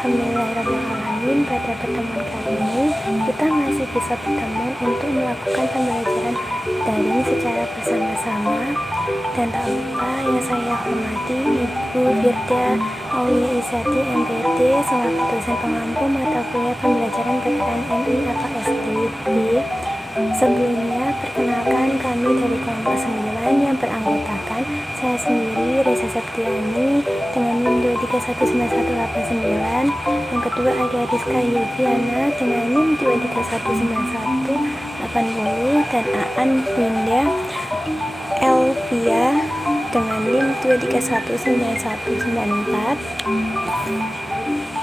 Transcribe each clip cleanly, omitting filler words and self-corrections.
Alhamdulillahirrahmanirrahim, pada pertemuan kali ini kita masih bisa bertemu untuk melakukan pembelajaran daring secara bersama-sama. Dan tak lupa yang saya hormati Ibu Firda Aulia Izati MPT selaku dosen pengampu mata kuliah pembelajaran PPNMI atau SDB. Sebelumnya, perkenalkan kami dari kelompok 9 yang beranggotakan saya sendiri, Reza Septiani dengan NIM 2319189, yang kedua ada Rizka Yulviana dengan NIM 2319180, dan Aan Winda Elvia dengan NIM 2319194.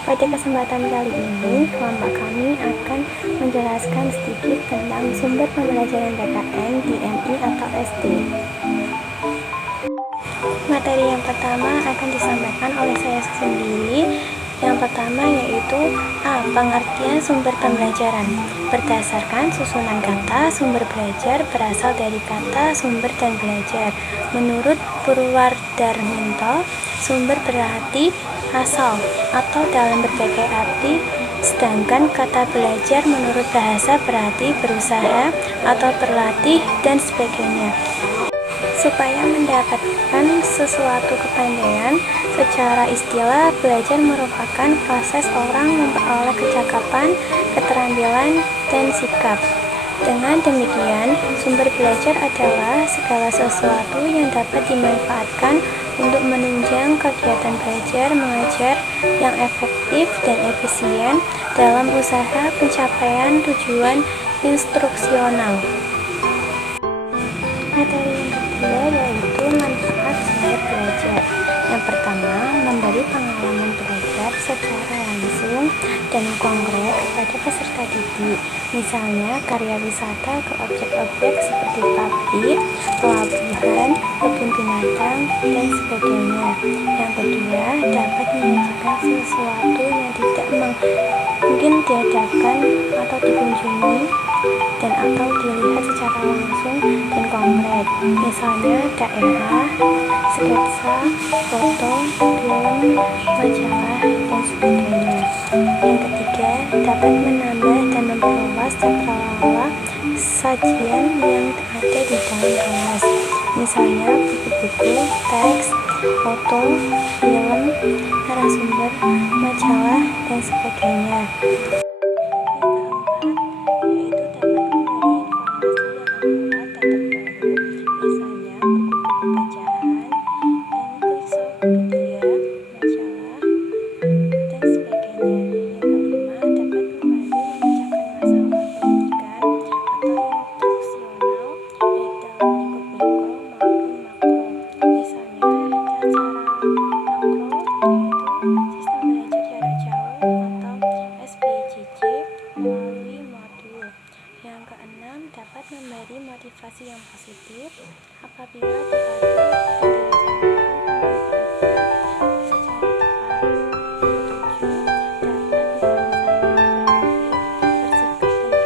Pada kesempatan kali ini, kelompok kami akan menjelaskan sedikit tentang sumber pembelajaran PKN di MI atau SD. Materi yang pertama akan disampaikan oleh saya sendiri. Yang pertama yaitu pengertian sumber pembelajaran. Berdasarkan susunan kata, sumber belajar berasal dari kata sumber dan belajar. Menurut Purwadarminto, sumber berarti asal atau dalam berbagai arti, sedangkan kata belajar menurut bahasa berarti berusaha atau berlatih dan sebagainya. Supaya mendapatkan sesuatu kepandaian, secara istilah belajar merupakan proses orang memperoleh kecakapan, keterampilan, dan sikap. Dengan demikian, sumber belajar adalah segala sesuatu yang dapat dimanfaatkan untuk menunjang kegiatan belajar mengajar yang efektif dan efisien dalam usaha pencapaian tujuan instruksional. Materi yang kedua yaitu manfaat sumber belajar. Yang pertama, memberi pengalaman belajar secara langsung dan konkret kepada peserta didik. Misalnya karya wisata ke objek-objek seperti pabrik, pelabuhan, kebun binatang, dan sebagainya. Yang kedua, dapat menyajikan sesuatu yang tidak mungkin diadakan atau dikunjungi dan atau dilihat secara langsung dan konkret, misalnya daerah, sketsa, foto, film, majalah, dan sebagainya. Yang ketiga, dapat menambah dan memperluas cakrawala sajian yang ada di dalam kelas, misalnya buku-buku, teks, foto, film, narasumber, majalah, dan sebagainya. Dapat memberi motivasi yang positif apabila dilatih dan direncanakan secara tepat.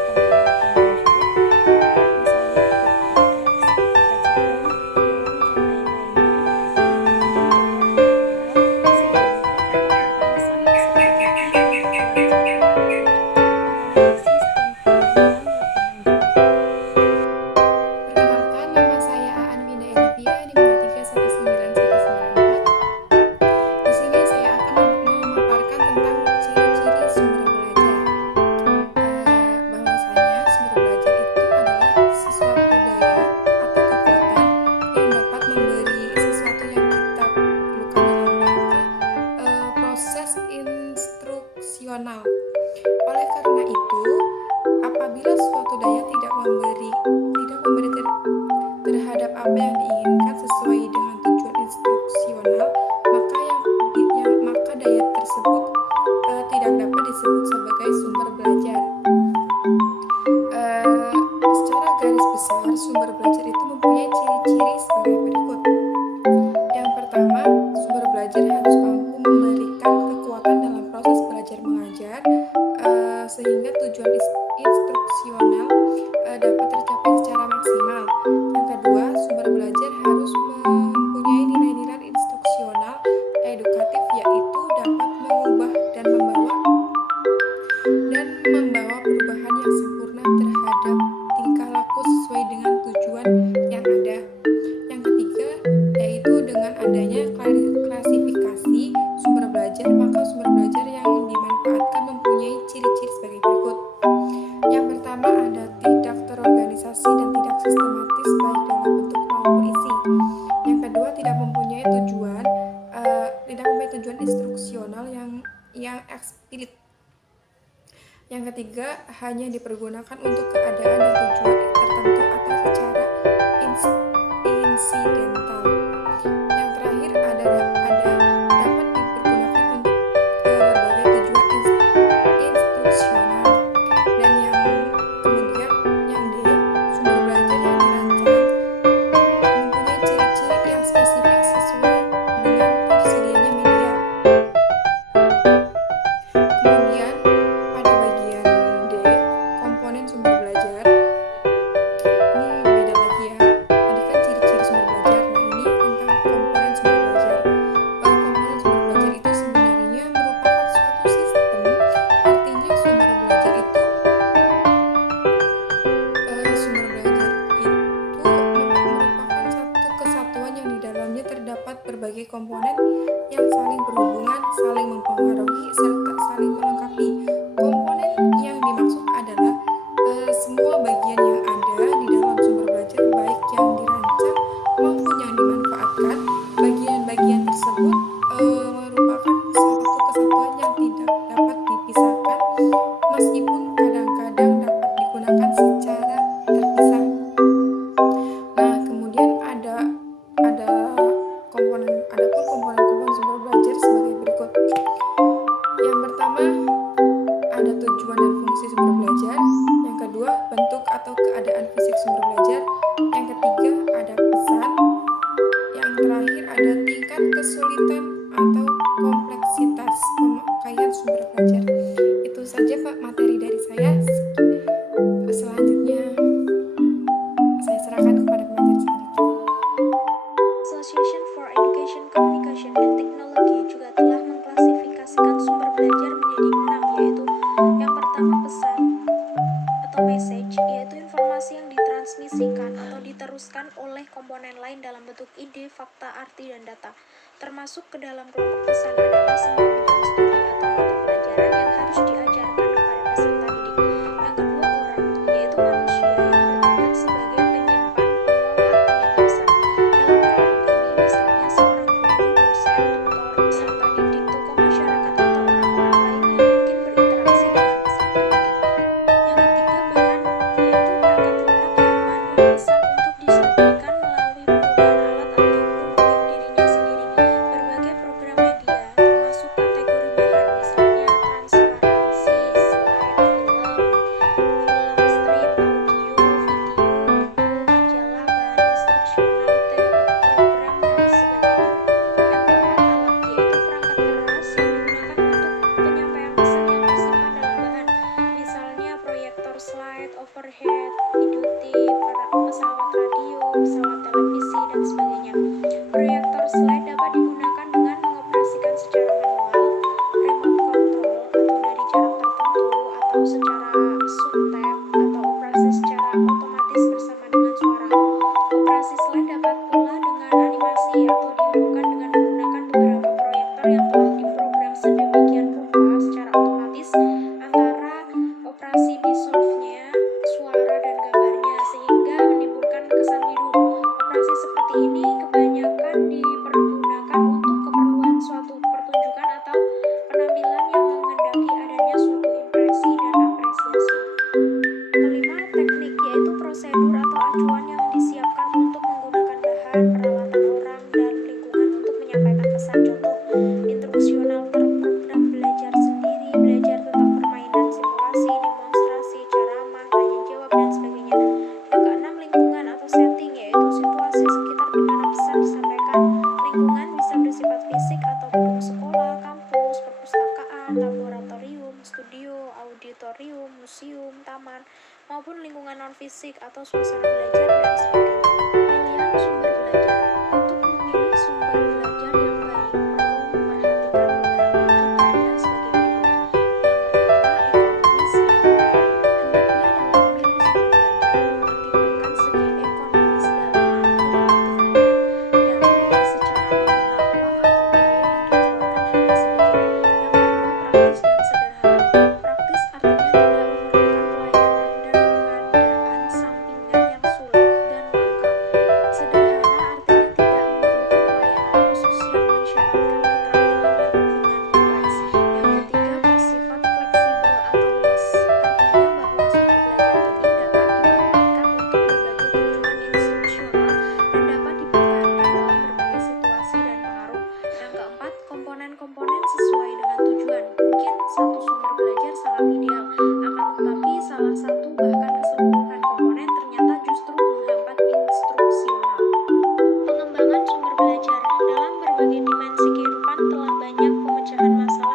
Ketujuh, dapat merangsang bersikap dan berkembang lebih lanjut, misalnya berupa teks, bacaan, film, dan lain-lainnya. Sehingga dapat merangsang peserta didik untuk belajar menganalisis dan berkembang lebih lanjut. Oleh karena itu, apabila suatu daya tidak memberi terhadap apa yang diinginkan sesuai dengan tujuan instruksional, maka daya tersebut tidak dapat disebut sebagai sumber belajar. Secara garis besar, sumber belajar itu mempunyai ciri-ciri sebagai berikut. Yang pertama, sumber belajar harus mampu memberikan kekuatan dalam proses belajar mengajar sehingga tujuan instruksional dapat tercapai secara maksimal. Yang kedua, sumber belajar harus mempunyai nilai-nilai instruksional edukatif, yaitu dapat mengubah dan membawa tujuan instruksional yang eksplisit. Yang ketiga, hanya dipergunakan untuk keadaan dan tujuan tertentu atau secara insidental. Yang terakhir ada dapat dipergunakan untuk berbagai tujuan instruksional. Dan yang kemudian yang D, sumber belajar yang dirancang mempunyai ciri-ciri yang spesifik sesuai dengan tersedianya media. Kemudian pada bagian D, komponen sumber belajar. Ini beda lagi ya. Tadi kan ciri-ciri sumber belajar. Nah, ini tentang komponen sumber belajar. Komponen sumber belajar itu sebenarnya merupakan suatu sistem. Artinya sumber belajar itu merupakan satu kesatuan yang di dalamnya terdapat berbagai komponen yang saling berhubungan, saling mempengaruhi, serta saling melengkapi. Komponen yang dimaksud adalah semua bagian yang ada di dalam sumber belajar, baik yang dirancang maupun yang dimanfaatkan. Bagian-bagian tersebut merupakan satu kesatuan yang tidak dapat dipisahkan, meskipun kadang-kadang dapat digunakan secara terpisah. Nah, kemudian adapun komponen-komponen sumber belajar sebagai berikut. Yang pertama, ada tujuan dan fungsi sumber belajar. Yang kedua, bentuk atau keadaan fisik sumber belajar. Yang ketiga, ada pesan. Yang terakhir, ada tingkat kesulitan atau kompleksitas pemakaian sumber belajar. Itu saja Pak materi dari saya. Selanjutnya saya serahkan kepada pemateri selanjutnya. Association for Education, Communication, and Technology juga telah mengklasifikasikan sumber belajar menjadi 6, yaitu yang pertama pesan atau message, yaitu informasi yang ditransmisikan atau diteruskan oleh komponen lain dalam bentuk ide, fakta, arti, dan data. Termasuk ke dalam kelompok pesan adalah semua bidang studi atau mata pelajaran yang harus diajarkan kepada peserta didik. Yang kedua orang, yaitu manusia yang bertindak sebagai penyimpan, pengolah, penjelasan. Dalam kelompok ini misalnya seorang guru, dosen, tutor, peserta didik, tokoh masyarakat, atau orang-orang lain yang mungkin berinteraksi dengan peserta didik. Yang ketiga bahan, yaitu perangkat lunak yang memandu pesan untuk disampaikan melalui penggunaan alat ataupun oleh dirinya sendiri. Berbagai program media, termasuk kategori bahan, misalnya transparansi, slide, film strip, audio, video, buku, majalah, bahan instruksional, program, dan sebagainya. Yang keempat alat, yaitu perangkat keras yang digunakan untuk penyampaian pesan yang tersimpan dalam bahan, misalnya proyektor slide, overhead, video tape, pesawat radio, pesawat televisi, dan sebagainya. Proyektor slide dapat digunakan dengan mengoperasikan secara manual, remote control atau dari jarak tertentu, atau secara subtab atau operasi secara otomatis bersama dengan suara. Operasi slide dapat pula dengan animasi atau dilakukan dengan menggunakan beberapa proyektor yang telah diprogram sedemikian rupa secara otomatis antara operasi dissolve-nya suara dan gambarnya, sehingga menimbulkan kesan hidup. Operasi seperti ini kebanyakan dipergunakan untuk keperluan suatu pertunjukan atau penampilan yang menghendaki adanya suatu impresi dan apresiasi. Kelima, teknik, yaitu prosedur atau acuan yang disiapkan untuk menggunakan bahan, peralatan orang, dan lingkungan untuk menyampaikan pesan. Contoh, instruksional terprogram, belajar sendiri, belajar tentang permainan, simulasi, demonstrasi, ceramah, tanya jawab, dan sebagainya. Yang keenam, lingkungan atau setting, yaitu situasi sekitar di mana pesan disampaikan. Lingkungan bisa bersifat fisik atau gedung sekolah, kampus, perpustakaan, laboratorium, studio, auditorium, museum, taman, maupun lingkungan non-fisik atau suasana belajar, dan sebagainya. Pilihan sumber belajar. Untuk memilih sumber belajar yang baik, perlu memperhatikan beberapa kriteria sebagai berikut. Yang pertama, ekonomis dan murah. Hendaknya dalam memilih sumber belajar mempertimbangkan segi ekonomis dalam arti relatif murah, yakni secara nominal uang atau biaya yang dikeluarkan hanya sedikit. Yang kedua, praktis dan sederhana. Praktis artinya tidak memerlukan pelayanan dan pengadaan sampingan yang sulit dan langka.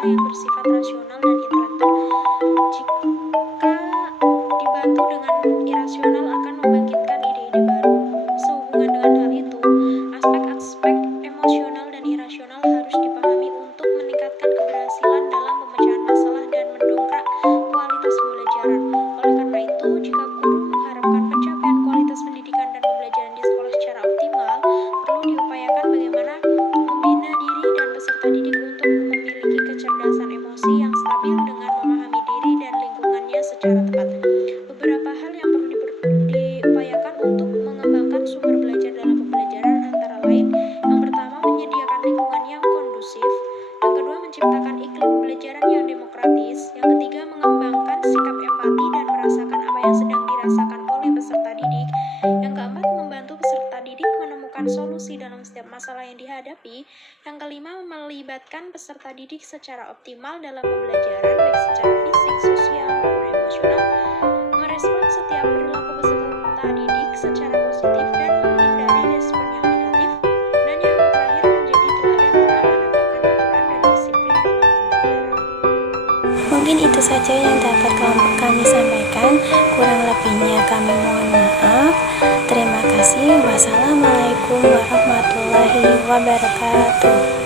yang bersifat rasional dan intelektual. Jika dibantu dengan irasional akan membangkitkan ide-ide baru. Sehubungan dengan hal itu, aspek-aspek emosional dan irasional harus dipahami untuk meningkatkan keberhasilan dalam pemecahan masalah dan mendongkrak kualitas pembelajaran. Oleh karena itu, jika guru mengharapkan pencapaian kualitas pendidikan dan pembelajaran di sekolah secara optimal, perlu diupayakan bagaimana membina diri dan peserta didik untuk memiliki kecerdasan emosi yang stabil dengan memahami diri dan lingkungannya secara tepat. Beberapa hal yang perlu diupayakan untuk mengembangkan sumber belajar dalam pembelajaran antara lain: yang pertama, menyediakan lingkungan yang kondusif; yang kedua, menciptakan iklim pembelajaran yang demokratis; yang ketiga, mengembangkan sikap empati dan merasakan apa yang sedang dirasakan oleh peserta didik; yang keempat, membantu peserta didik menemukan solusi dalam setiap masalah yang dihadapi; yang kelima, melibatkan peserta didik secara optimal dalam pembelajaran baik secara fisik, sosial, maupun emosional; merespon setiap perilaku peserta didik secara positif dan menghindari respon yang negatif; dan yang terakhir, menjadi teladan dalam menegakkan aturan dan disiplin dalam pembelajaran. Mungkin itu saja yang dapat kami sampaikan. Kurang lebihnya kami mohon maaf. Terima kasih. Wassalamualaikum warahmatullahi wabarakatuh.